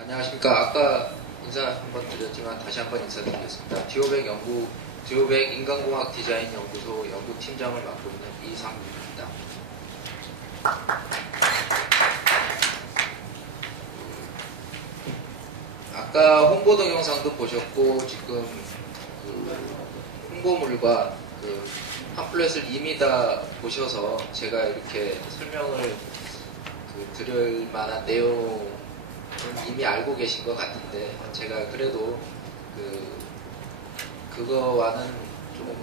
안녕하십니까. 아까 인사 한번 드렸지만 다시 한번 인사드리겠습니다. 디오백 인간공학 디자인 연구소 연구팀장을 맡고 있는 이상민입니다. 아까 홍보 동영상도 보셨고 지금 홍보물과 팜플렛을 이미 다 보셔서 제가 이렇게 설명을 드릴 만한 내용은 이미 알고 계신 것 같은데, 제가 그래도 그거와는 좀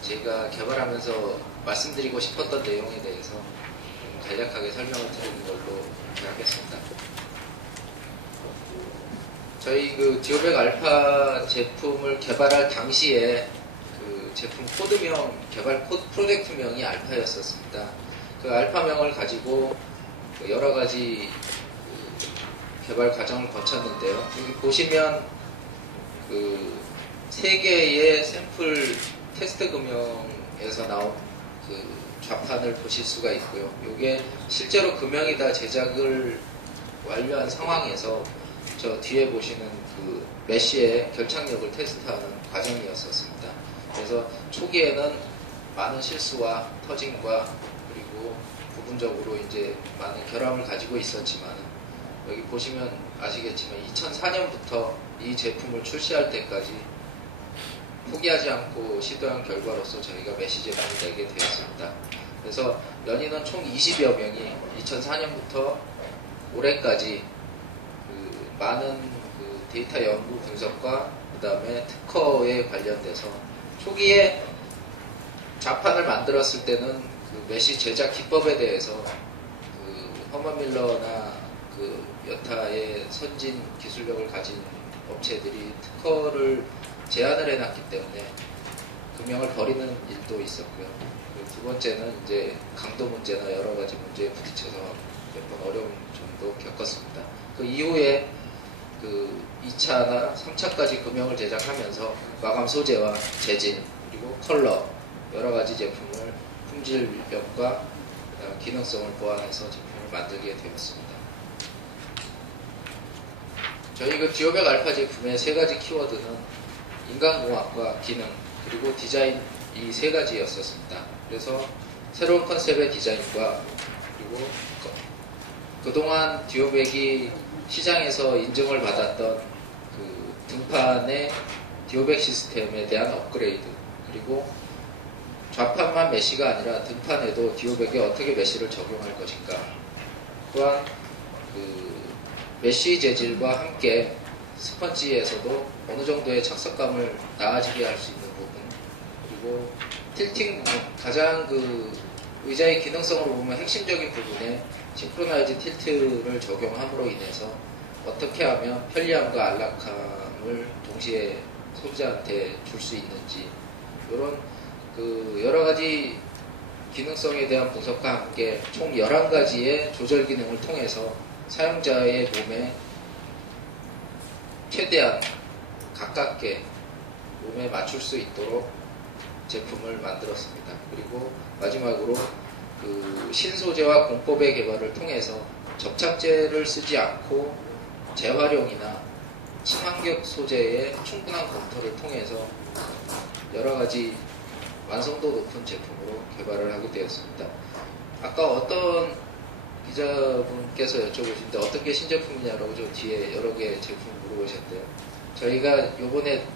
제가 개발하면서 말씀드리고 싶었던 내용에 대해서 간략하게 설명을 드리는 걸로 하겠습니다. 저희 디오백 알파 제품을 개발할 당시에 제품 코드명, 개발 프로젝트명이 알파였었습니다. 그 알파명을 가지고 여러 가지 개발 과정을 거쳤는데요. 여기 보시면 세 개의 샘플 테스트 금형에서 나온 좌판을 보실 수가 있고요. 이게 실제로 금형이 다 제작을 완료한 상황에서 저 뒤에 보시는 메쉬의 결착력을 테스트하는 과정이었었습니다. 그래서 초기에는 많은 실수와 터짐과 그리고 부분적으로 이제 많은 결함을 가지고 있었지만, 여기 보시면 아시겠지만 2004년부터 이 제품을 출시할 때까지 포기하지 않고 시도한 결과로서 저희가 메쉬 제품을 내게 되었습니다. 그래서 연인원 총 20여 명이 2004년부터 올해까지 많은 데이터 연구 분석과 그 다음에 특허에 관련돼서, 초기에 좌판을 만들었을 때는 메쉬 제작 기법에 대해서 허먼 밀러나 여타의 선진 기술력을 가진 업체들이 특허를 제한을 해놨기 때문에 금형을 버리는 일도 있었고요. 두 번째는 이제 강도 문제나 여러 가지 문제에 부딪혀서 몇 번 어려운 점도 겪었습니다. 그 이후에 2차나 3차까지 금형을 제작하면서 마감 소재와 재질 그리고 컬러 여러 가지 제품을 품질력과 기능성을 보완해서 제품을 만들게 되었습니다. 저희 디오백 알파 제품의 세 가지 키워드는 인간공학과 기능 그리고 디자인, 이 세 가지였었습니다. 그래서 새로운 컨셉의 디자인과 그리고 그동안 디오백이 시장에서 인정을 받았던 등판의 디오백 시스템에 대한 업그레이드, 그리고 좌판만 메쉬가 아니라 등판에도 디오백에 어떻게 메쉬를 적용할 것인가, 또한 메쉬 재질과 함께 스펀지에서도 어느 정도의 착석감을 나아지게 할 수 있는 부분, 그리고 틸팅 부분, 가장 의자의 기능성으로 보면 핵심적인 부분에 싱크로나이즈 틸트를 적용함으로 인해서 어떻게 하면 편리함과 안락함을 동시에 소비자한테 줄 수 있는지, 이런 여러 가지 기능성에 대한 분석과 함께 총 11가지의 조절 기능을 통해서 사용자의 몸에 최대한 가깝게 몸에 맞출 수 있도록 제품을 만들었습니다. 그리고 마지막으로 신소재와 공법의 개발을 통해서 접착제를 쓰지 않고 재활용이나 친환경 소재의 충분한 검토를 통해서 여러 가지 완성도 높은 제품으로 개발을 하게 되었습니다. 아까 어떤 기자분께서 여쭤보신데 어떤 게 신제품이냐라고 저 뒤에 여러 개 제품 물어보셨대요. 저희가 이번에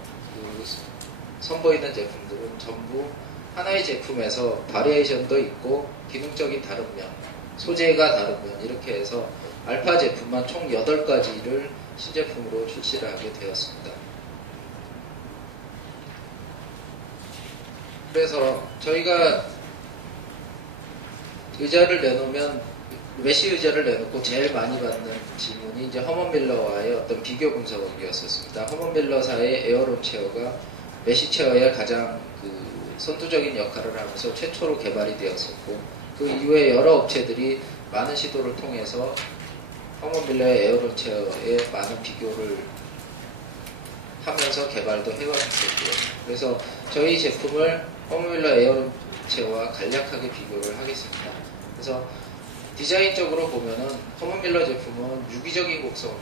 선보이는 제품들은 전부 하나의 제품에서 바리에이션도 있고 기능적인 다른 면, 소재가 다른 면, 이렇게 해서 알파 제품만 총 8가지를 신제품으로 출시를 하게 되었습니다. 그래서 저희가 의자를 내놓으면, 메쉬 의자를 내놓고 제일 많이 받는 질문이 이제 허먼 밀러와의 어떤 비교 분석이었었습니다. 허먼 밀러사의 에어론 체어가 메쉬 체어의 가장 선두적인 역할을 하면서 최초로 개발이 되었었고, 그 이후에 여러 업체들이 많은 시도를 통해서 허먼 밀러의 에어론 체어에 많은 비교를 하면서 개발도 해왔었고요. 그래서 저희 제품을 허먼 밀러 에어론 체어와 간략하게 비교를 하겠습니다. 그래서 디자인적으로 보면은 허먼 밀러 제품은 유기적인 곡선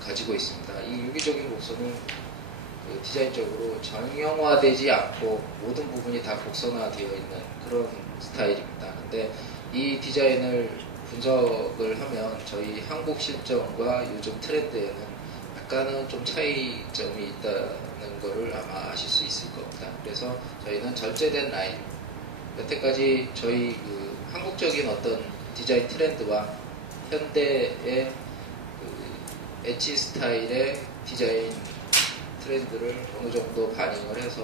가지고 있습니다. 이 유기적인 곡선은 그 디자인적으로 정형화되지 않고 모든 부분이 다 곡선화되어 있는 그런 스타일입니다. 근데 이 디자인을 분석을 하면 저희 한국 실정과 요즘 트렌드에는 약간은 좀 차이점이 있다는 것을 아마 아실 수 있을 겁니다. 그래서 저희는 절제된 라인, 여태까지 저희 그 한국적인 어떤 디자인 트렌드와 현대의 그 엣지 스타일의 디자인 트렌드를 어느 정도 반영을 해서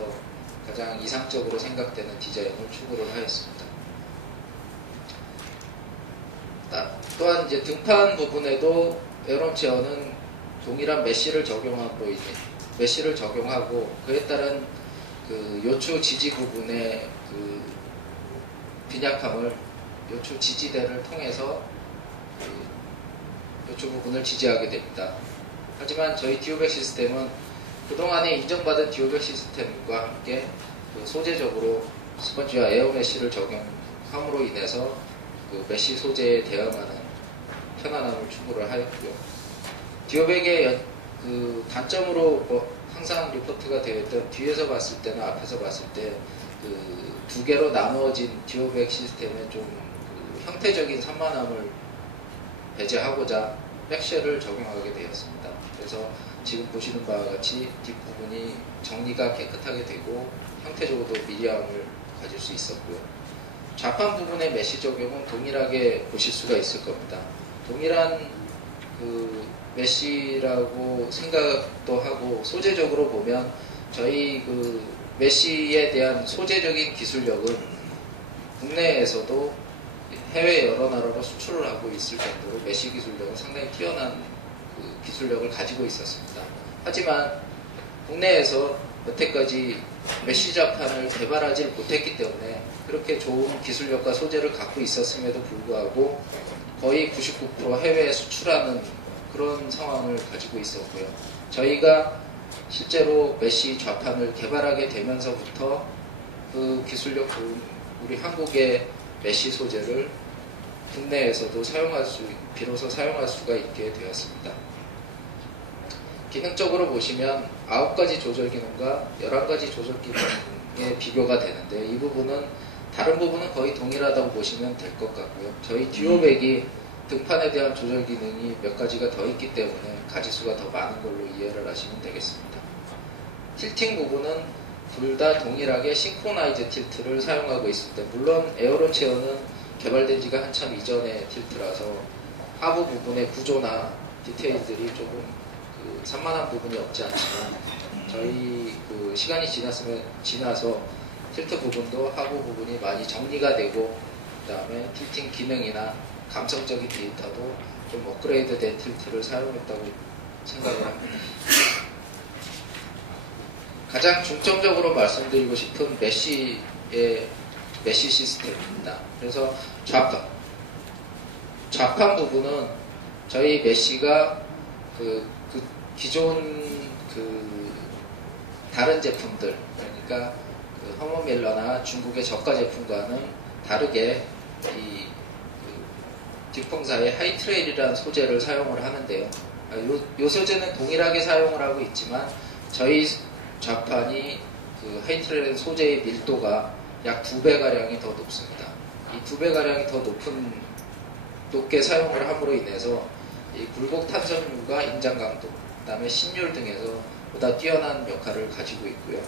가장 이상적으로 생각되는 디자인을 추구를 하였습니다. 또한 이제 등판 부분에도 에어론 체어는 동일한 메쉬를 적용하고 그에 따른 그 요추 지지 부분의 그 빈약함을 요추 지지대를 통해서 그 요추 부분을 지지하게 됩니다. 하지만 저희 디오백 시스템은 그동안에 인정받은 디오백 시스템과 함께 그 소재적으로 스펀지와 에어 메쉬를 적용함으로 인해서 그 메쉬 소재에 대응하는 편안함을 추구를 하였고요. 디오백의 그 단점으로 항상 리포트가 되어 있던 뒤에서 봤을 때나 앞에서 봤을 때 그 두 개로 나누어진 디오백 시스템의 좀그 형태적인 산만함을 배제하고자 백쉘을 적용하게 되었습니다. 그래서 지금 보시는 바와 같이 뒷부분이 정리가 깨끗하게 되고 형태적으로도 미리함을 가질 수 있었고요. 좌판 부분의 메쉬 적용은 동일하게 보실 수가 있을 겁니다. 동일한 그 메쉬라고 생각도 하고 소재적으로 보면 저희 그 메쉬에 대한 소재적인 기술력은 국내에서도 해외 여러 나라로 수출을 하고 있을 정도로 메쉬 기술력은 상당히 뛰어난 그 기술력을 가지고 있었습니다. 하지만 국내에서 여태까지 메쉬 좌판을 개발하지 못했기 때문에 그렇게 좋은 기술력과 소재를 갖고 있었음에도 불구하고 거의 99% 해외에 수출하는 그런 상황을 가지고 있었고요. 저희가 실제로 메쉬 좌판을 개발하게 되면서부터 그 기술력 좋은 우리 한국의 메쉬 소재를 국내에서도 비로소 사용할 수가 있게 되었습니다. 기능적으로 보시면 9가지 조절 기능과 11가지 조절 기능의 비교가 되는데 이 부분은 다른 부분은 거의 동일하다고 보시면 될 것 같고요. 저희 듀오백이 등판에 대한 조절 기능이 몇 가지가 더 있기 때문에 가지수가 더 많은 걸로 이해를 하시면 되겠습니다. 틸팅 부분은 둘 다 동일하게 싱크로나이즈 틸트를 사용하고 있습니다. 물론 에어론 체어는 개발된 지가 한참 이전의 틸트라서 하부 부분의 구조나 디테일들이 조금 그 산만한 부분이 없지 않지만 저희 그 시간이 지나서 틸트 부분도 하부 부분이 많이 정리가 되고 그 다음에 틸팅 기능이나 감성적인 데이터도 좀 업그레이드 된 틸트를 사용했다고 생각을 합니다. 가장 중점적으로 말씀드리고 싶은 메쉬 시스템입니다. 그래서 좌판 부분은 저희 메쉬가 그 기존 그 다른 제품들 그러니까 그 허먼밀러나 중국의 저가 제품과는 다르게 이 뒷봉사의 하이트레일이라는 소재를 사용을 하는데요. 요 소재는 동일하게 사용을 하고 있지만 저희 좌판이 그 하이트레일 소재의 밀도가 약 2배가량이 더 높습니다. 이 2배가량이 더 높게 사용을 함으로 인해서 이 굴곡 탄성률과 인장 강도, 그 다음에 신율 등에서 보다 뛰어난 역할을 가지고 있고요.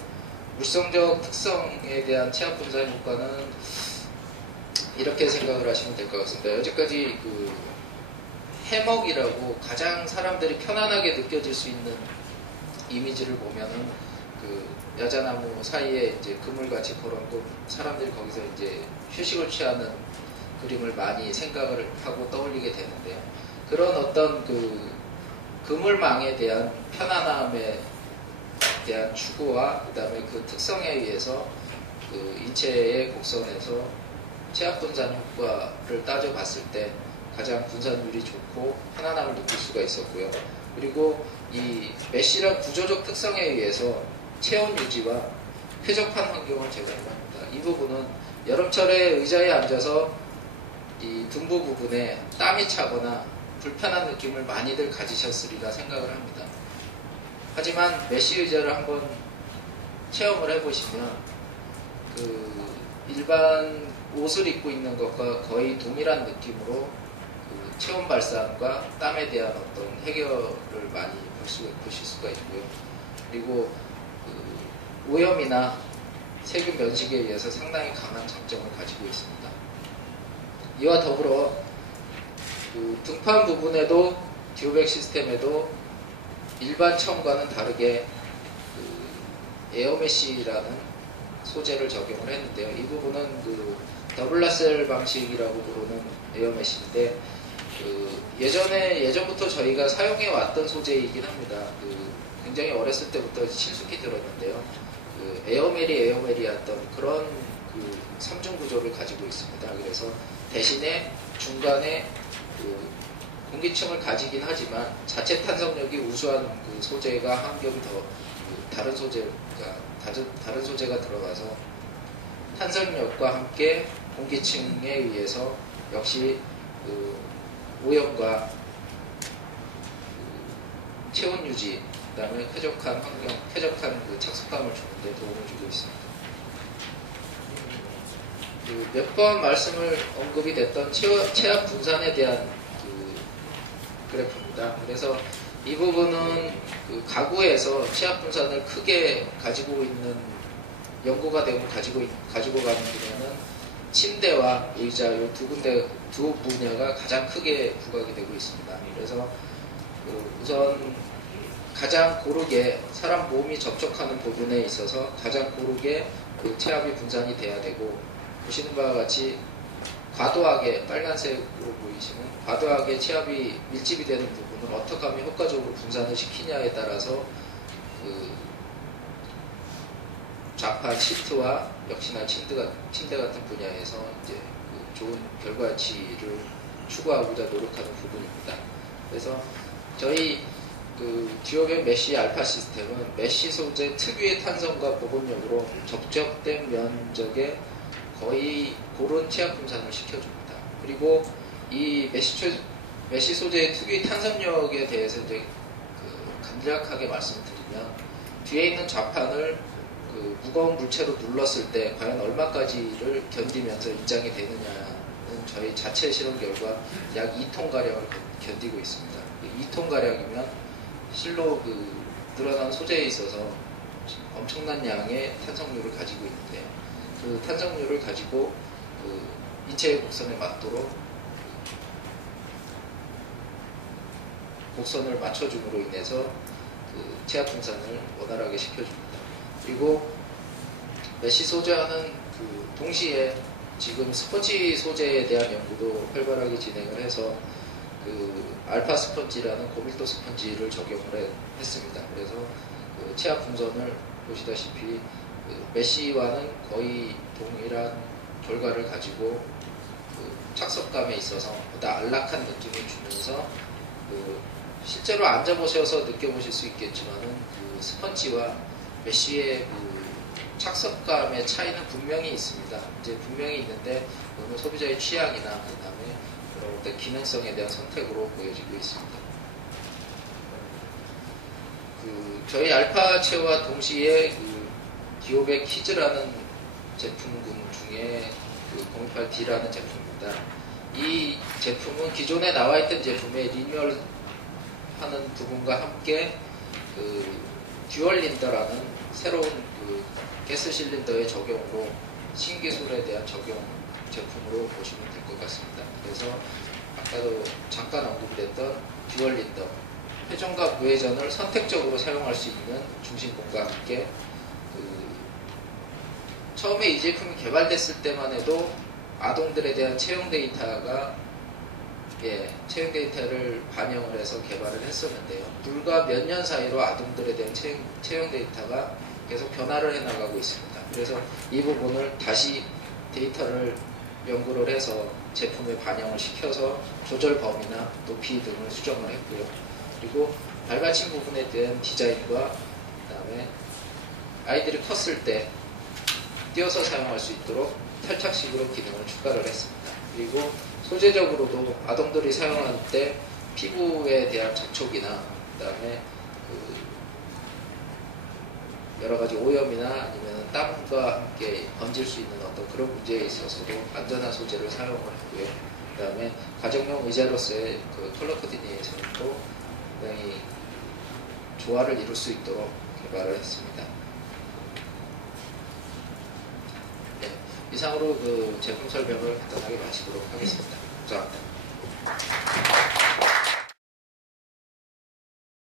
물성적 특성에 대한 체압 분산 효과는 이렇게 생각을 하시면 될 것 같습니다. 여지까지 그 해먹이라고 가장 사람들이 편안하게 느껴질 수 있는 이미지를 보면은 그 야자나무 사이에 이제 그물같이 걸어놓고 사람들이 거기서 이제 휴식을 취하는 그림을 많이 생각을 하고 떠올리게 되는데요. 그런 어떤 그 그물망에 대한 편안함에 대한 추구와 그 다음에 그 특성에 의해서 그 인체의 곡선에서 체압 분산 효과를 따져봤을 때 가장 분산율이 좋고 편안함을 느낄 수가 있었고요. 그리고 이 메쉬란 구조적 특성에 의해서 체온 유지와 쾌적한 환경을 제공합니다. 이 부분은 여름철에 의자에 앉아서 이 등부 부분에 땀이 차거나 불편한 느낌을 많이들 가지셨으리라 생각을 합니다. 하지만 메쉬 의자를 한번 체험을 해보시면 그 일반 옷을 입고 있는 것과 거의 동일한 느낌으로 그 체온 발산과 땀에 대한 어떤 해결을 많이 보실 수가 있고요. 그리고 그 오염이나 세균 면식에 의해서 상당히 강한 장점을 가지고 있습니다. 이와 더불어 그 등판 부분에도 듀오백 시스템에도 일반 처음과는 다르게 그 에어메쉬라는 소재를 적용을 했는데요. 이 부분은 그 더블라셀 방식이라고 부르는 에어메쉬인데 그 예전부터 저희가 사용해 왔던 소재이긴 합니다. 그 굉장히 어렸을 때부터 친숙히 들었는데요. 그 에어메리였던 그런 그 3중 구조를 가지고 있습니다. 그래서 대신에 중간에 그 공기층을 가지긴 하지만 자체 탄성력이 우수한 그 소재가 한 겹이 더 그 다른 소재가 들어가서 탄성력과 함께 공기층에 의해서 역시 그 오염과 그 체온 유지, 그다음에 쾌적한 환경, 쾌적한 그 착석감을 주는데 도움을 주고 있습니다. 그 몇 번 말씀을 언급이 됐던 체압 분산에 대한 그 그래프입니다. 그래서 이 부분은 그 가구에서 체압 분산을 크게 가지고 있는 연구가 되고 가지고 가는 분야는 침대와 의자 이 두 분야가 가장 크게 부각이 되고 있습니다. 그래서 그 우선 가장 고르게 사람 몸이 접촉하는 부분에 있어서 가장 고르게 그 체압이 분산이 돼야 되고, 보시는 바와 같이 과도하게 빨간색으로 보이시는 과도하게 체압이 밀집이 되는 부분을 어떻게 하면 효과적으로 분산을 시키냐에 따라서 그 좌판 시트와 역시나 침대 같은 분야에서 이제 그 좋은 결과치를 추구하고자 노력하는 부분입니다. 그래서 저희 그 듀오백 메쉬 알파 시스템은 메쉬 소재 특유의 탄성과 보건력으로 접촉된 면적에 거의 고른 체압 분산을 시켜줍니다. 그리고 이 메쉬 소재의 특유의 탄성력에 대해서 이제 그 간략하게 말씀을 드리면, 뒤에 있는 좌판을 그 무거운 물체로 눌렀을 때 과연 얼마까지를 견디면서 인장이 되느냐는 저희 자체 실험 결과 약 2톤가량을 견디고 있습니다. 2톤가량이면 실로 그 늘어난 소재에 있어서 엄청난 양의 탄성률을 가지고 있는데, 그 탄성률을 가지고 그 인체의 곡선에 맞도록 곡선을 맞춰줌으로 인해서 그 체압 분산을 원활하게 시켜줍니다. 그리고 메쉬 소재와는 그 동시에 지금 스펀지 소재에 대한 연구도 활발하게 진행을 해서 그 알파 스펀지라는 고밀도 스펀지를 적용을 했습니다. 그래서 그 체압 분산을 보시다시피 그 메쉬와는 거의 동일한 결과를 가지고 그 착석감에 있어서 보다 안락한 느낌을 주면서 그 실제로 앉아보셔서 느껴보실 수 있겠지만은 그 스펀지와 메쉬의 그 착석감의 차이는 분명히 있습니다. 이제 분명히 있는데 오늘 소비자의 취향이나 그다음에 그런 어떤 기능성에 대한 선택으로 보여지고 있습니다. 그 저희 알파체와 동시에 그 듀오백 키즈라는 제품군 중에 그 018D라는 제품입니다. 이 제품은 기존에 나와 있던 제품의 리뉴얼 하는 부분과 함께 그 듀얼 린더라는 새로운 그 가스 실린더의 적용으로 신기술에 대한 적용 제품으로 보시면 될 것 같습니다. 그래서 아까도 잠깐 언급이 됐던 듀얼 린더, 회전과 무회전을 선택적으로 사용할 수 있는 중심공과 함께 그 처음에 이 제품이 개발됐을 때만 해도 아동들에 대한 체형 데이터가 체형 데이터를 반영을 해서 개발을 했었는데요. 불과 몇 년 사이로 아동들에 대한 체형 데이터가 계속 변화를 해나가고 있습니다. 그래서 이 부분을 다시 데이터를 연구를 해서 제품에 반영을 시켜서 조절 범위나 높이 등을 수정을 했고요. 그리고 발받침 부분에 대한 디자인과 그다음에 아이들이 컸을 때 띄어서 사용할 수 있도록 탈착식으로 기능을 추가를 했습니다. 그리고 소재적으로도 아동들이 사용할 때 피부에 대한 접촉이나 그다음에 그 여러 가지 오염이나 아니면 땀과 함께 번질 수 있는 어떤 그런 문제에 있어서도 안전한 소재를 사용을 했고요. 그다음에 가정용 의자로서의 그 컬러 코디네이션도 굉장히 조화를 이룰 수 있도록 개발을 했습니다. 네, 이상으로 그 제품 설명을 간단하게 마치도록 하겠습니다. 감사합니다.